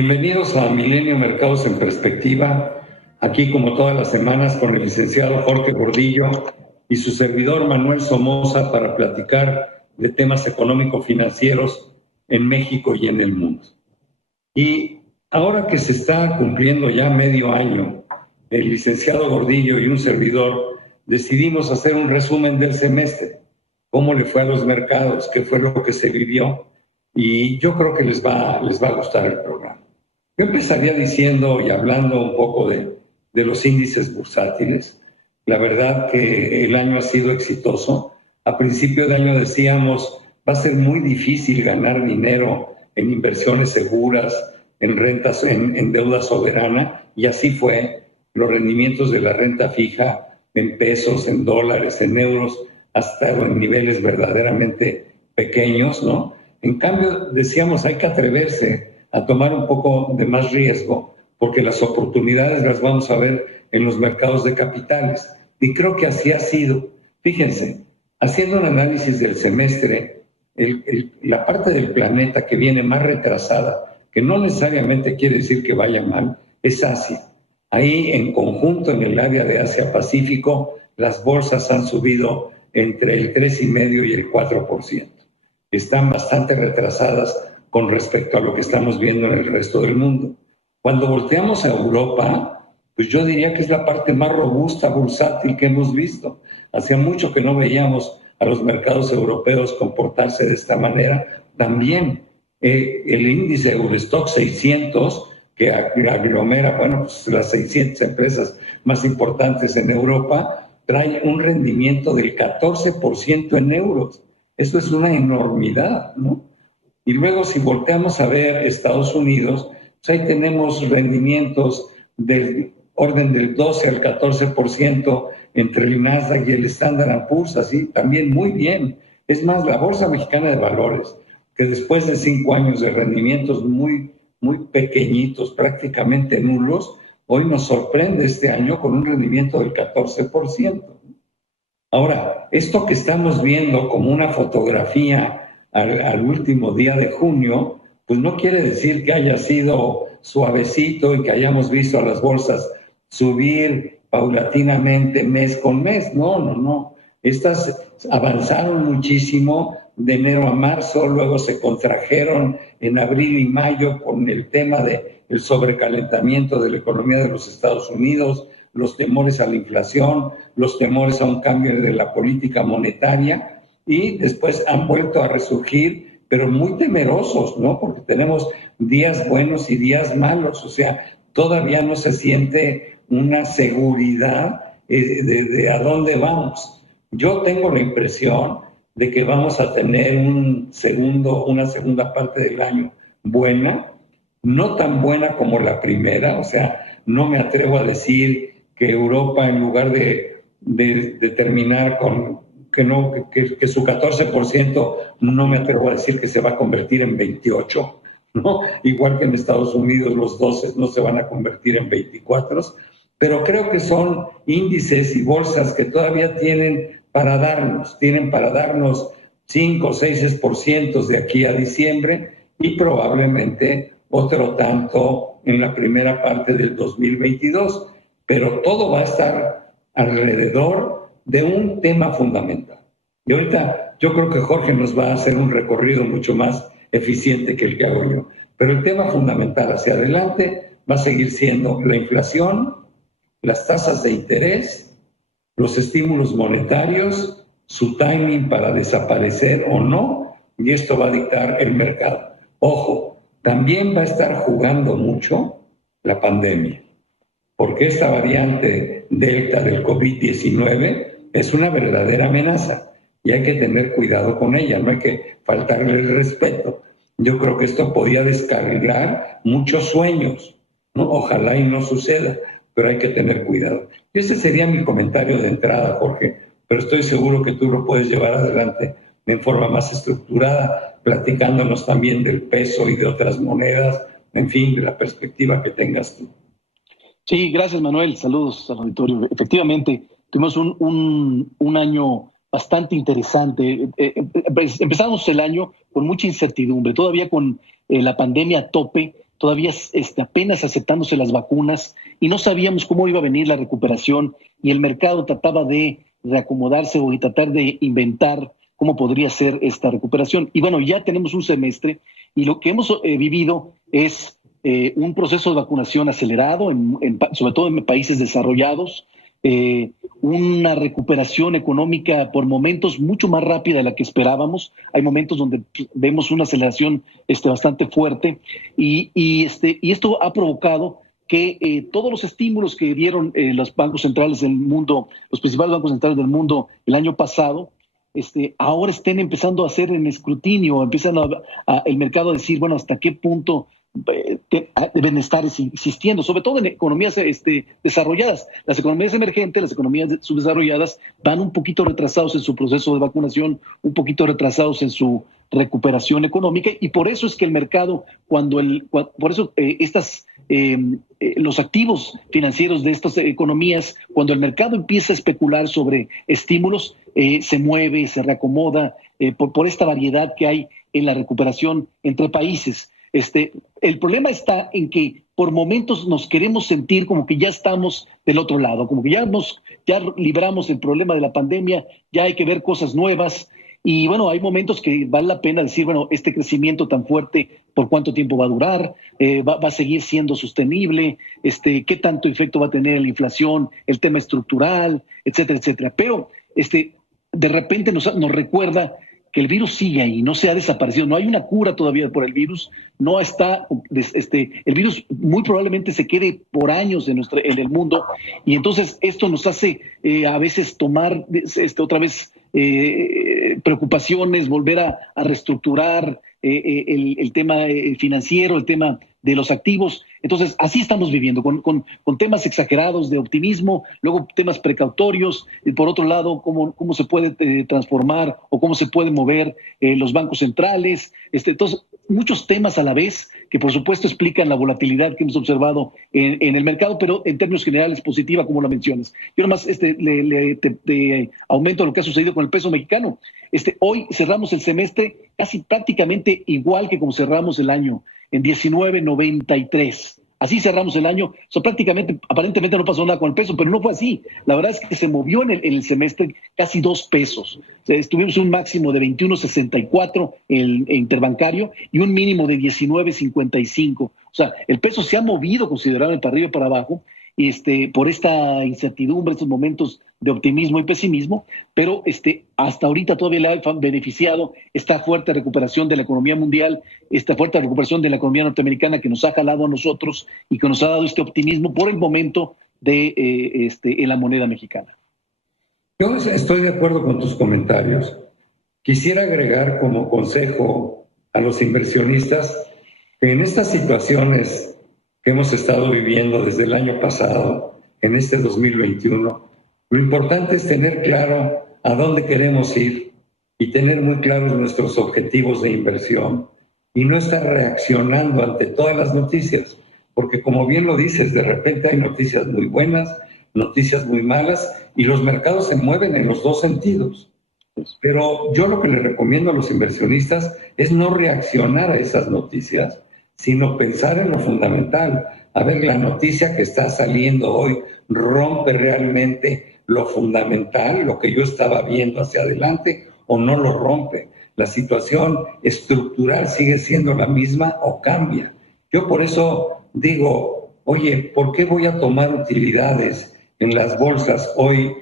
Bienvenidos a Milenio Mercados en Perspectiva, aquí como todas las semanas con el licenciado Jorge Gordillo y su servidor Manuel Somoza para platicar de temas económico-financieros en México y en el mundo. Y ahora que se está cumpliendo ya medio año, el licenciado Gordillo y un servidor decidimos hacer un resumen del semestre, cómo le fue a los mercados, qué fue lo que se vivió, y yo creo que les va a gustar el programa. Yo empezaría diciendo y hablando un poco de los índices bursátiles. La verdad que el año ha sido exitoso. A principio de año decíamos, va a ser muy difícil ganar dinero en inversiones seguras, en rentas, en deuda soberana, y así fue. Los rendimientos de la renta fija en pesos, en dólares, en euros, hasta en niveles verdaderamente pequeños, ¿no? En cambio, decíamos, hay que atreverse a tomar un poco de más riesgo, porque las oportunidades las vamos a ver en los mercados de capitales. Y creo que así ha sido. Fíjense, haciendo un análisis del semestre, la parte del planeta que viene más retrasada, que no necesariamente quiere decir que vaya mal, es Asia. Ahí en conjunto, en el área de Asia-Pacífico, las bolsas han subido entre el 3,5% y el 4%. Están bastante retrasadas con respecto a lo que estamos viendo en el resto del mundo. Cuando volteamos a Europa, pues yo diría que es la parte más robusta, bursátil que hemos visto. Hacía mucho que no veíamos a los mercados europeos comportarse de esta manera. También el índice Eurostoxx 600, que aglomera, pues las 600 empresas más importantes en Europa, trae un rendimiento del 14% en euros. Eso es una enormidad, ¿no? Y luego si volteamos a ver Estados Unidos, pues ahí tenemos rendimientos del orden del 12 al 14% entre el Nasdaq y el Standard & Poor's, así también muy bien. Es más, la Bolsa Mexicana de Valores, que después de 5 años de rendimientos muy pequeñitos, prácticamente nulos, hoy nos sorprende este año con un rendimiento del 14%. Ahora, esto que estamos viendo como una fotografía al último día de junio, pues no quiere decir que haya sido suavecito y que hayamos visto a las bolsas subir paulatinamente mes con mes. No. Estas avanzaron muchísimo de enero a marzo, luego se contrajeron en abril y mayo con el tema del sobrecalentamiento de la economía de los Estados Unidos, los temores a la inflación, los temores a un cambio de la política monetaria, y después han vuelto a resurgir, pero muy temerosos, ¿no? Porque tenemos días buenos y días malos, o sea, todavía no se siente una seguridad de a dónde vamos. Yo tengo la impresión de que vamos a tener una segunda parte del año buena, no tan buena como la primera, o sea, no me atrevo a decir que Europa, en lugar de terminar con que su 14%, no me atrevo a decir que se va a convertir en 28, ¿no? Igual que en Estados Unidos los 12 no se van a convertir en 24, pero creo que son índices y bolsas que todavía tienen para darnos 5 o 6% de aquí a diciembre y probablemente otro tanto en la primera parte del 2022. Pero todo va a estar alrededor de un tema fundamental. Y ahorita yo creo que Jorge nos va a hacer un recorrido mucho más eficiente que el que hago yo. Pero el tema fundamental hacia adelante va a seguir siendo la inflación, las tasas de interés, los estímulos monetarios, su timing para desaparecer o no, y esto va a dictar el mercado. Ojo, también va a estar jugando mucho la pandemia, porque esta variante Delta del COVID-19 es una verdadera amenaza y hay que tener cuidado con ella, no hay que faltarle el respeto. Yo creo que esto podía descarrilar muchos sueños, ¿no? Ojalá y no suceda, pero hay que tener cuidado. Ese sería mi comentario de entrada, Jorge, pero estoy seguro que tú lo puedes llevar adelante en forma más estructurada, platicándonos también del peso y de otras monedas, en fin, de la perspectiva que tengas tú. Sí, gracias, Manuel. Saludos al auditorio. Efectivamente, tuvimos un año bastante interesante. Empezamos el año con mucha incertidumbre, todavía con la pandemia a tope. todavía apenas aceptándose las vacunas y no sabíamos cómo iba a venir la recuperación y el mercado trataba de reacomodarse o de tratar de inventar cómo podría ser esta recuperación. Y bueno, ya tenemos un semestre y lo que hemos vivido es un proceso de vacunación acelerado, sobre todo en países desarrollados, una recuperación económica por momentos mucho más rápida de la que esperábamos. Hay momentos donde vemos una aceleración bastante fuerte y esto ha provocado que todos los estímulos que dieron los bancos centrales del mundo, los principales bancos centrales del mundo el año pasado, ahora estén empezando a hacer en escrutinio, empiezan el mercado a decir, bueno, hasta qué punto deben estar existiendo, sobre todo en economías desarrolladas. Las economías emergentes, las economías subdesarrolladas van un poquito retrasados en su proceso de vacunación, un poquito retrasados en su recuperación económica, y por eso es que el mercado, los activos financieros de estas economías, cuando el mercado empieza a especular sobre estímulos, se mueve, se reacomoda por esta variedad que hay en la recuperación entre países. El problema está en que por momentos nos queremos sentir como que ya estamos del otro lado, como que ya libramos el problema de la pandemia, ya hay que ver cosas nuevas. Y bueno, hay momentos que vale la pena decir, bueno, este crecimiento tan fuerte, ¿por cuánto tiempo va a durar? ¿Va a seguir siendo sostenible? ¿Qué tanto efecto va a tener la inflación, el tema estructural, etcétera, etcétera? Pero de repente nos recuerda que el virus sigue ahí, no se ha desaparecido, no hay una cura todavía por el virus, no está, el virus muy probablemente se quede por años en el mundo, y entonces esto nos hace a veces tomar otra vez preocupaciones, volver a reestructurar el tema financiero, el tema de los activos. Entonces, así estamos viviendo, con temas exagerados de optimismo, luego temas precautorios, y por otro lado, cómo se puede transformar o cómo se pueden mover los bancos centrales. Entonces, muchos temas a la vez que, por supuesto, explican la volatilidad que hemos observado en el mercado, pero en términos generales positiva, como lo mencionas. Yo nomás te aumento lo que ha sucedido con el peso mexicano. Hoy cerramos el semestre casi prácticamente igual que como cerramos el año, en 19.93. Así cerramos el año. Prácticamente, aparentemente no pasó nada con el peso, pero no fue así. La verdad es que se movió en el semestre casi 2 pesos. Tuvimos un máximo de 21.64 en interbancario y un mínimo de 19.55. O sea, el peso se ha movido considerablemente para arriba y para abajo, por esta incertidumbre, estos momentos de optimismo y pesimismo, pero hasta ahorita todavía le ha beneficiado esta fuerte recuperación de la economía mundial, esta fuerte recuperación de la economía norteamericana que nos ha jalado a nosotros y que nos ha dado este optimismo por el momento en la moneda mexicana. Yo estoy de acuerdo con tus comentarios. Quisiera agregar como consejo a los inversionistas que en estas situaciones que hemos estado viviendo desde el año pasado, en este 2021, lo importante es tener claro a dónde queremos ir y tener muy claros nuestros objetivos de inversión y no estar reaccionando ante todas las noticias, porque como bien lo dices, de repente hay noticias muy buenas, noticias muy malas y los mercados se mueven en los dos sentidos. Pero yo lo que le recomiendo a los inversionistas es no reaccionar a esas noticias, sino pensar en lo fundamental. A ver, la noticia que está saliendo hoy rompe realmente lo fundamental, lo que yo estaba viendo hacia adelante, o no lo rompe. La situación estructural sigue siendo la misma o cambia. Yo por eso digo, oye, ¿por qué voy a tomar utilidades en las bolsas hoy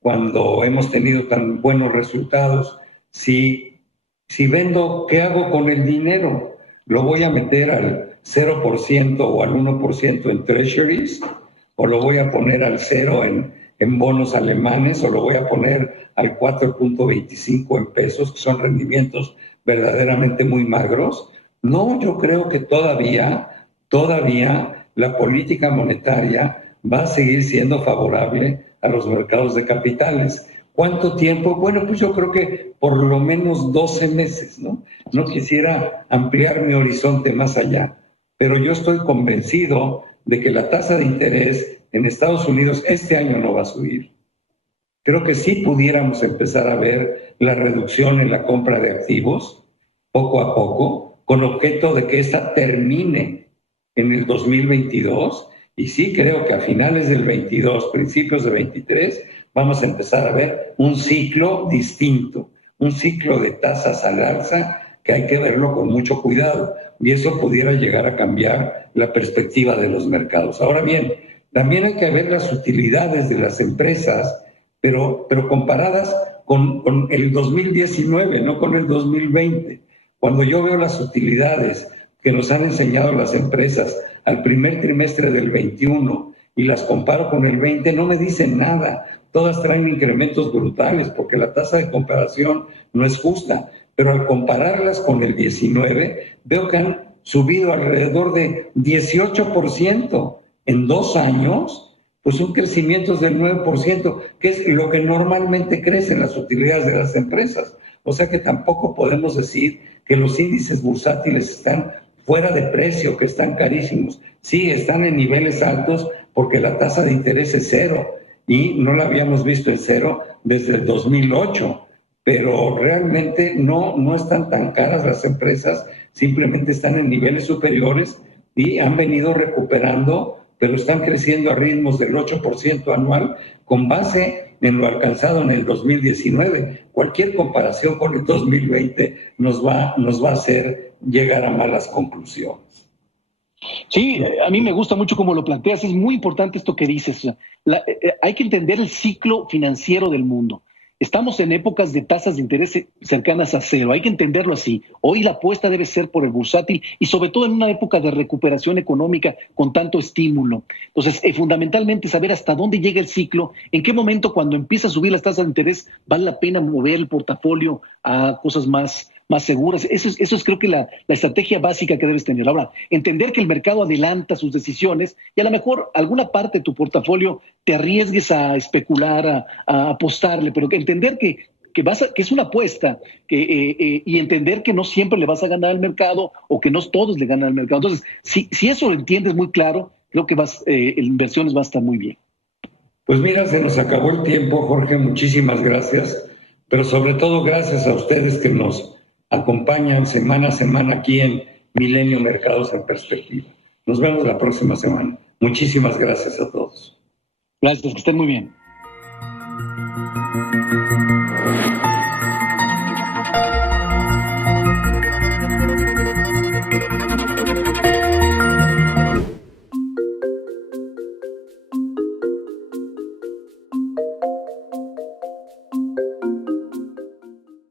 cuando hemos tenido tan buenos resultados? Si vendo, ¿qué hago con el dinero? ¿Lo voy a meter al 0% o al 1% en treasuries? ¿O lo voy a poner al 0 en bonos alemanes? ¿O lo voy a poner al 4.25 en pesos, que son rendimientos verdaderamente muy magros? No, yo creo que todavía la política monetaria va a seguir siendo favorable a los mercados de capitales. ¿Cuánto tiempo? Bueno, pues yo creo que por lo menos 12 meses, ¿no? No quisiera ampliar mi horizonte más allá, pero yo estoy convencido de que la tasa de interés en Estados Unidos este año no va a subir. Creo que sí pudiéramos empezar a ver la reducción en la compra de activos poco a poco, con objeto de que esta termine en el 2022 y sí creo que a finales del 22, principios de 23, vamos a empezar a ver un ciclo distinto, un ciclo de tasas al alza que hay que verlo con mucho cuidado y eso pudiera llegar a cambiar la perspectiva de los mercados. Ahora bien, también hay que ver las utilidades de las empresas, pero comparadas con el 2019, no con el 2020. Cuando yo veo las utilidades que nos han enseñado las empresas al primer trimestre del 21 y las comparo con el 20, no me dicen nada. Todas traen incrementos brutales porque la tasa de comparación no es justa. Pero al compararlas con el 19, veo que han subido alrededor de 18% en 2 años, pues un crecimiento del 9%, que es lo que normalmente crecen las utilidades de las empresas. O sea que tampoco podemos decir que los índices bursátiles están fuera de precio, que están carísimos. Sí, están en niveles altos porque la tasa de interés es cero y no la habíamos visto en cero desde el 2008. Pero realmente no están tan caras las empresas, simplemente están en niveles superiores y han venido recuperando, pero están creciendo a ritmos del 8% anual con base en lo alcanzado en el 2019. Cualquier comparación con el 2020 nos va a hacer llegar a malas conclusiones. Sí, a mí me gusta mucho cómo lo planteas, es muy importante esto que dices. Hay que entender el ciclo financiero del mundo. Estamos en épocas de tasas de interés cercanas a cero, hay que entenderlo así. Hoy la apuesta debe ser por el bursátil y sobre todo en una época de recuperación económica con tanto estímulo. Entonces, fundamentalmente saber hasta dónde llega el ciclo, en qué momento cuando empieza a subir las tasas de interés vale la pena mover el portafolio a cosas más seguras. Eso es creo que la estrategia básica que debes tener. Ahora, entender que el mercado adelanta sus decisiones y a lo mejor alguna parte de tu portafolio te arriesgues a especular, a apostarle, pero que entender que es una apuesta y entender que no siempre le vas a ganar al mercado o que no todos le ganan al mercado. Entonces, si eso lo entiendes muy claro, creo que inversiones va a estar muy bien. Pues mira, se nos acabó el tiempo, Jorge, muchísimas gracias, pero sobre todo gracias a ustedes que nos acompañan semana a semana aquí en Milenio Mercados en Perspectiva. Nos vemos la próxima semana. Muchísimas gracias a todos. Gracias, que estén muy bien.